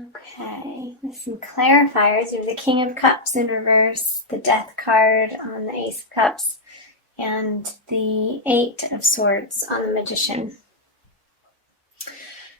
Okay, with some clarifiers, we have the King of Cups in reverse, the Death card on the Ace of Cups, and the Eight of Swords on the Magician.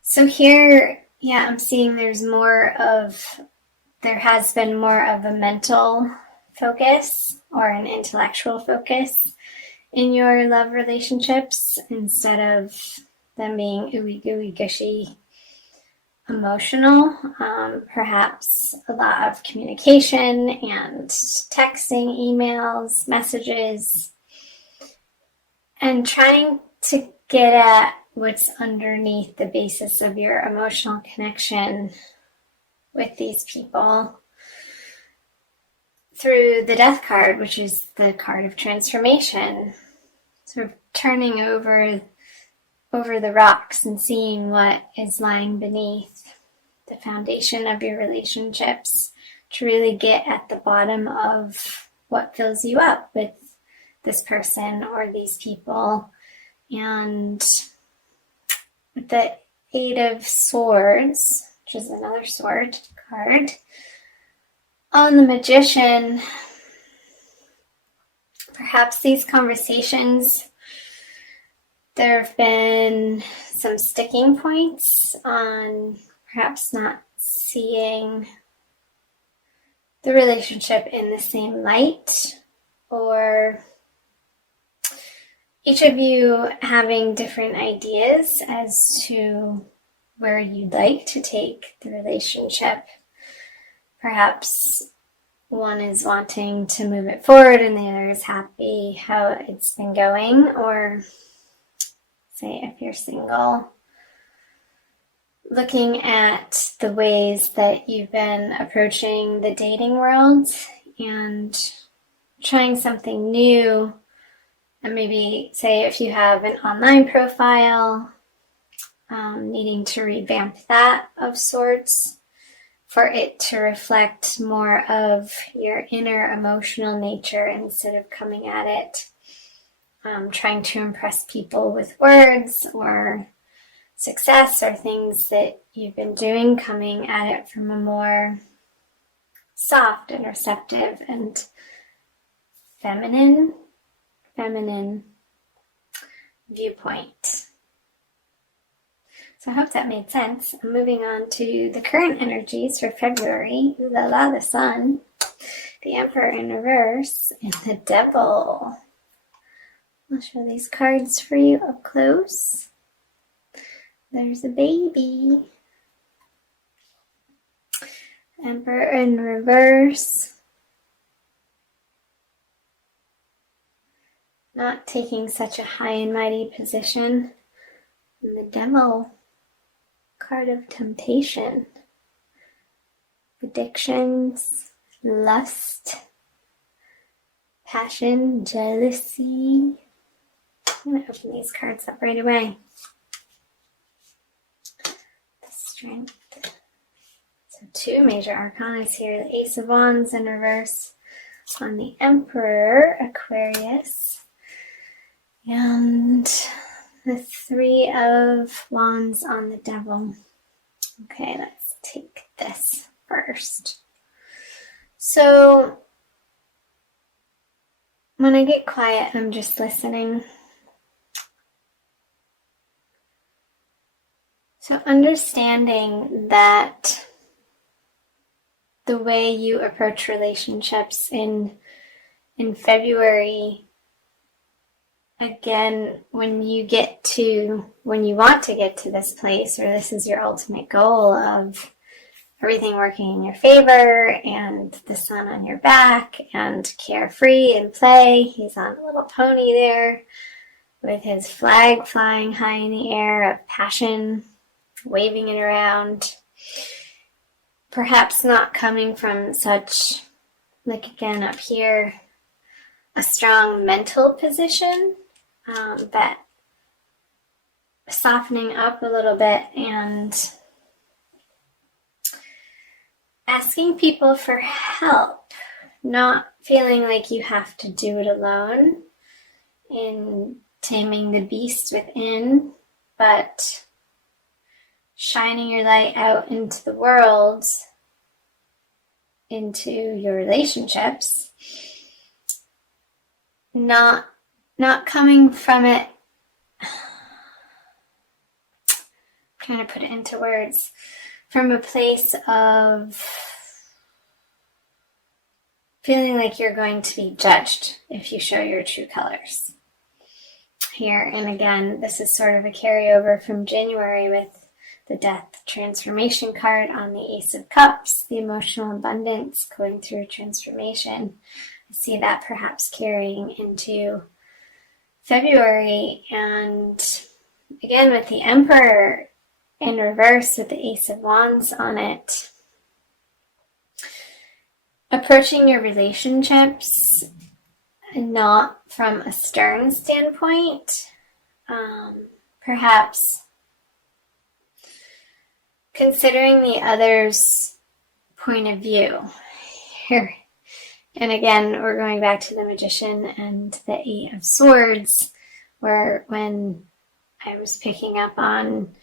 So here, yeah, I'm seeing there has been more of a mental focus or an intellectual focus in your love relationships instead of them being ooey gooey gushy emotional. Perhaps a lot of communication and texting, emails, messages, and trying to get at what's underneath the basis of your emotional connection with these people through the Death card, which is the card of transformation. Sort of turning over the rocks and seeing what is lying beneath the foundation of your relationships to really get at the bottom of what fills you up with this person or these people. And with the Eight of Swords, which is another sword card, on the Magician, perhaps these conversations, there have been some sticking points on perhaps not seeing the relationship in the same light, or each of you having different ideas as to where you'd like to take the relationship. Perhaps one is wanting to move it forward and the other is happy how it's been going, or say if you're single, looking at the ways that you've been approaching the dating world and trying something new. And maybe say if you have an online profile, needing to revamp that of sorts for it to reflect more of your inner emotional nature instead of coming at it trying to impress people with words or success or things that you've been doing, coming at it from a more soft and receptive and feminine viewpoint. So I hope that made sense. I'm moving on to the current energies for February. The Sun, the Emperor in reverse, and the Devil. I'll show these cards for you up close. There's a baby. Emperor in reverse. Not taking such a high and mighty position. And the Devil, card of temptation. Addictions, lust, passion, jealousy. I'm going to open these cards up right away. The Strength. So two major arcana here. The Ace of Wands in reverse on the Emperor, Aquarius. And the Three of Wands on the Devil. Okay, let's take this first. So when I get quiet, I'm just listening. So understanding that the way you approach relationships in February, again, when you want to get to this place, or this is your ultimate goal of everything working in your favor and the sun on your back and carefree and play. He's on a little pony there with his flag flying high in the air of passion, waving it around. Perhaps not coming from such, like again up here, a strong mental position, but softening up a little bit and asking people for help, not feeling like you have to do it alone in taming the beast within, but shining your light out into the world, into your relationships, not coming from it, I'm trying to put it into words, from a place of feeling like you're going to be judged if you show your true colors here. And again, this is sort of a carryover from January with the Death Transformation card on the Ace of Cups, the emotional abundance, going through a transformation. I see that perhaps carrying into February. And again, with the Emperor in reverse with the Ace of Wands on it, approaching your relationships not from a stern standpoint, perhaps considering the other's point of view here. And again, we're going back to the Magician and the Eight of Swords, where when I was picking up on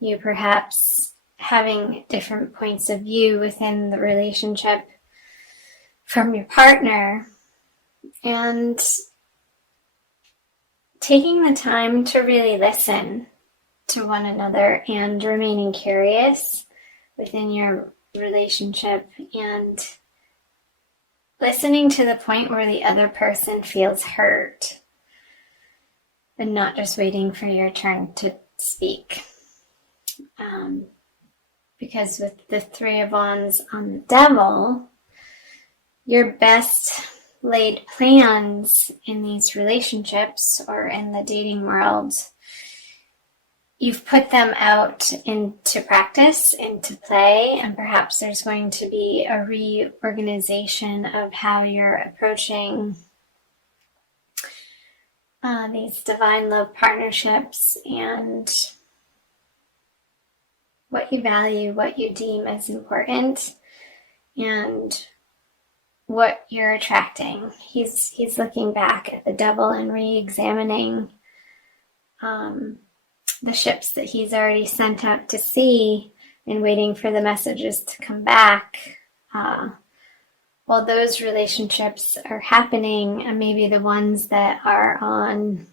you perhaps having different points of view within the relationship from your partner, and taking the time to really listen to one another and remaining curious within your relationship and listening to the point where the other person feels heard and not just waiting for your turn to speak. Because with the Three of Wands on the Devil, your best laid plans in these relationships or in the dating world, you've put them out into practice, into play, and perhaps there's going to be a reorganization of how you're approaching these divine love partnerships and what you value, what you deem as important, and what you're attracting. He's looking back at the Devil and re-examining the ships that he's already sent out to sea and waiting for the messages to come back. While those relationships are happening, and maybe the ones that are on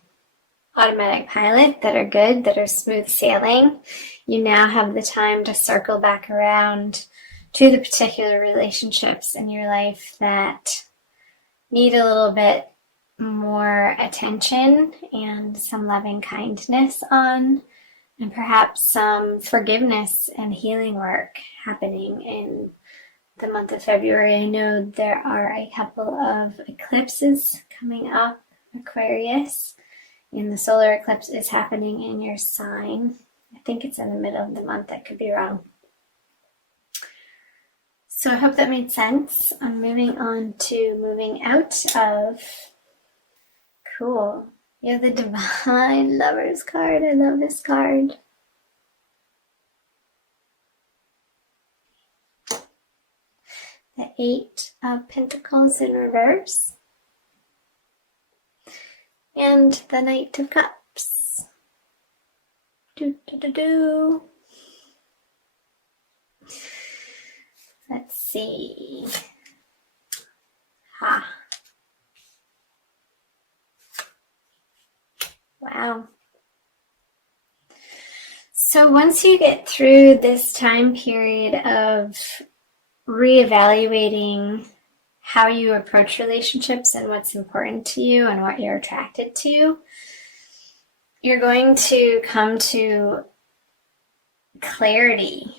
automatic pilot, that are good, that are smooth sailing, you now have the time to circle back around to the particular relationships in your life that need a little bit more attention and some loving kindness on, and perhaps some forgiveness and healing work happening in the month of February. I know there are a couple of eclipses coming up, Aquarius, and the solar eclipse is happening in your sign. I think it's in the middle of the month. I could be wrong. So I hope that made sense. I'm moving on to moving out of. Cool. You have the Divine Lovers card. I love this card. The Eight of Pentacles in reverse. And the Knight of Cups. Let's see. Wow. So once you get through this time period of reevaluating how you approach relationships and what's important to you and what you're attracted to, you're going to come to clarity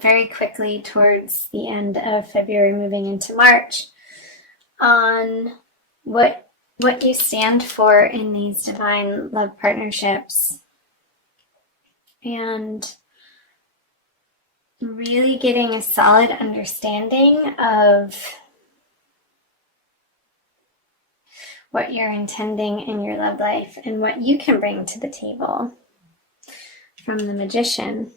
very quickly towards the end of February, moving into March, on what you stand for in these divine love partnerships, and really getting a solid understanding of what you're intending in your love life and what you can bring to the table from the Magician.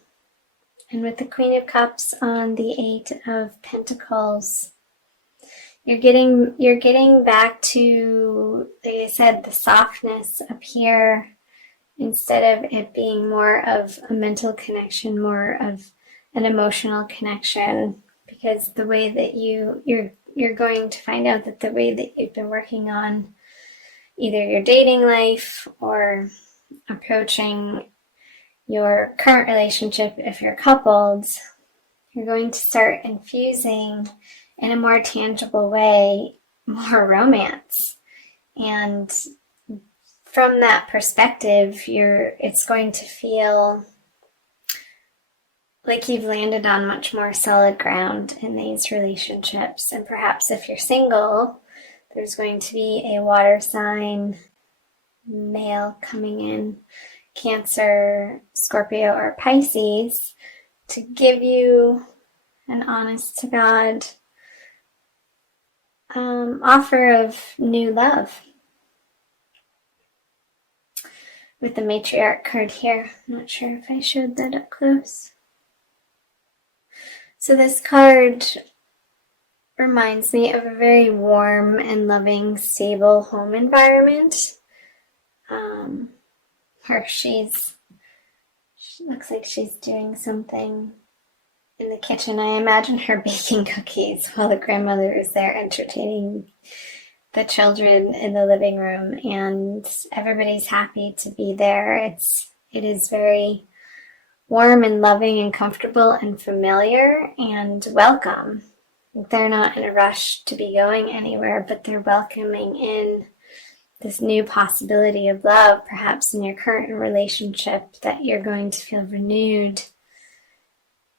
And with the Queen of Cups on the Eight of Pentacles, you're getting back to, like I said, the softness up here instead of it being more of a mental connection, more of an emotional connection, because the way that you're going to find out that the way that you've been working on either your dating life or approaching your current relationship, if you're coupled, you're going to start infusing in a more tangible way more romance. And from that perspective, it's going to feel like you've landed on much more solid ground in these relationships. And perhaps if you're single, there's going to be a water sign male coming in, Cancer, Scorpio, or Pisces, to give you an honest to God offer of new love. With the matriarch card here. I'm not sure if I showed that up close. So this card reminds me of a very warm and loving, stable home environment. She looks like she's doing something in the kitchen. I imagine her baking cookies while the grandmother is there entertaining the children in the living room, and everybody's happy to be there. It is very warm and loving and comfortable and familiar and welcome. They're not in a rush to be going anywhere, but they're welcoming in this new possibility of love, perhaps in your current relationship, that you're going to feel renewed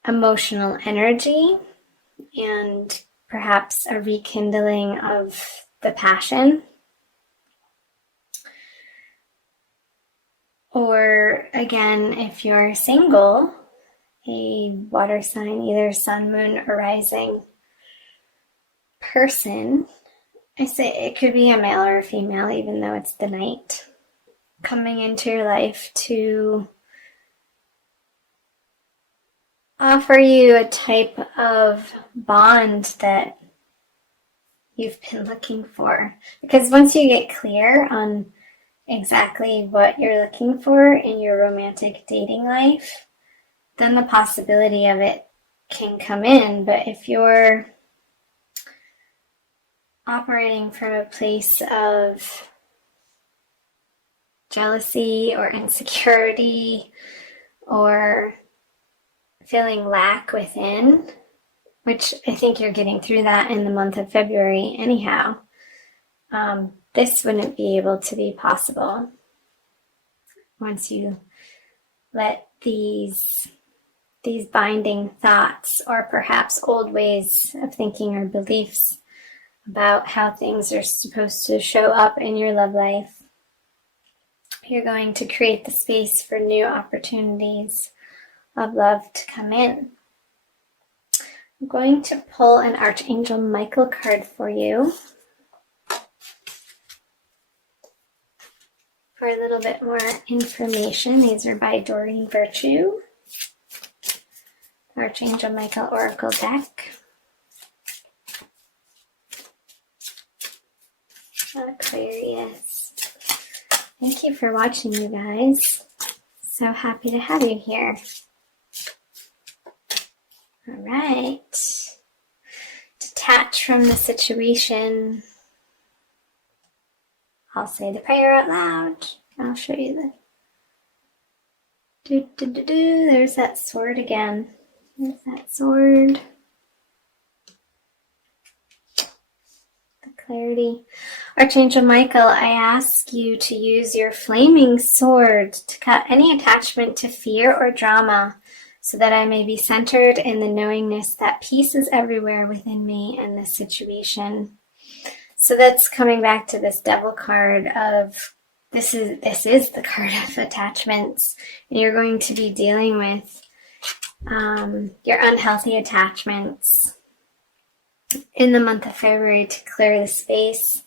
emotional energy and perhaps a rekindling of the passion. Or again, if you're single, a water sign, either sun, moon, or rising person, I say it could be a male or a female, even though it's the night, coming into your life to offer you a type of bond that you've been looking for. Because once you get clear on exactly what you're looking for in your romantic dating life, then the possibility of it can come in. But if you're operating from a place of jealousy or insecurity or feeling lack within, which I think you're getting through that in the month of February anyhow, this wouldn't be able to be possible once you let these binding thoughts or perhaps old ways of thinking or beliefs about how things are supposed to show up in your love life. You're going to create the space for new opportunities of love to come in. I'm going to pull an Archangel Michael card for you for a little bit more information. These are by Doreen Virtue, Archangel Michael Oracle deck. Aquarius. Thank you for watching, you guys. So happy to have you here. All right. Detach from the situation. I'll say the prayer out loud. I'll show you the There's that sword again. There's that sword. Clarity. Archangel Michael, I ask you to use your flaming sword to cut any attachment to fear or drama so that I may be centered in the knowingness that peace is everywhere within me and this situation. So that's coming back to this devil card of this is the card of attachments, and you're going to be dealing with your unhealthy attachments in the month of February to clear the space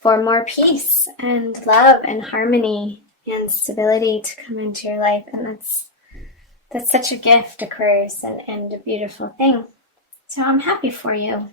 for more peace and love and harmony and stability to come into your life. And that's such a gift, Aquarius, and a beautiful thing. So I'm happy for you.